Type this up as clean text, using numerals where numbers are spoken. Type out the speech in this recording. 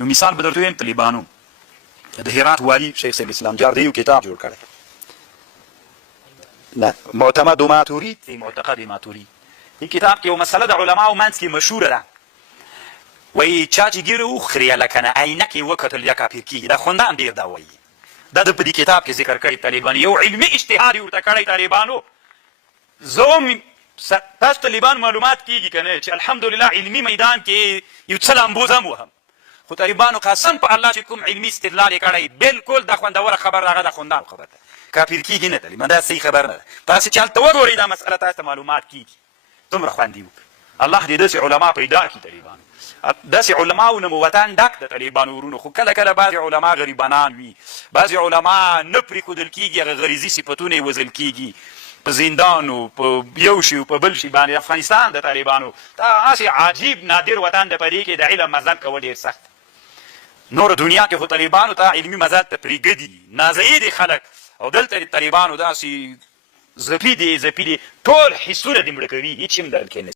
نو مثال به درته ویم طالبانو د هرات والي شیخ صاحب اسلام جار دی یو کتاب جوړ کړی نه معتمد ماتورید فی معتقد ماتورید دې کتاب کې یو مسله د علماو منځ کې مشهوره ده وایي چا چې ګیره وخوري هلکه نه عینکې وکتل یا کافر کېږي دا خوندان ډېر دا وایي دا د په دې کتاب کې ذکر کړی طالبان یو علمي اجتهاد یې ورته کړی طالبانو زه هم تاسو طالبان معلومات کېږي که نه چې الحمدلله علمي میدان کې یو څه لامبوز هم وهم خو طالبانو قسم په الله چې کوم علمي استدلال یې کړی بالکل دا خوندوره خبر هغه د خوندان خبر ده کافر کېږي نه طالبان دا صحیح خبر نه ده تاسې چې هلته وګورئ دا مسئله تاسو ته معلومات کېږي دومره خوندي وکړي الله دې داسې علما پیدا کړي طالبانو داسې علماو نه مو وطن ډک د طالبانو ورونو خو کله کله بعضې علما غریبانان وي بعضې علما نه پرېښودل کېږي هغه غریزي صفتونه یې وژل کېږي په زندانو په یو شي په بل شي باندې افغانستان د طالبانو دا هسې عجیب نادر وطن د په دې کې د علم مزل کول ډېر سخت نور دنیا کې خو طالبانو ته علمي مزل ته پرېږدي نازیې دي خلک او دلته د طالبانو داسې ځپي دي ټول حسونه دې مړه کوي هېڅ هم دل کې نه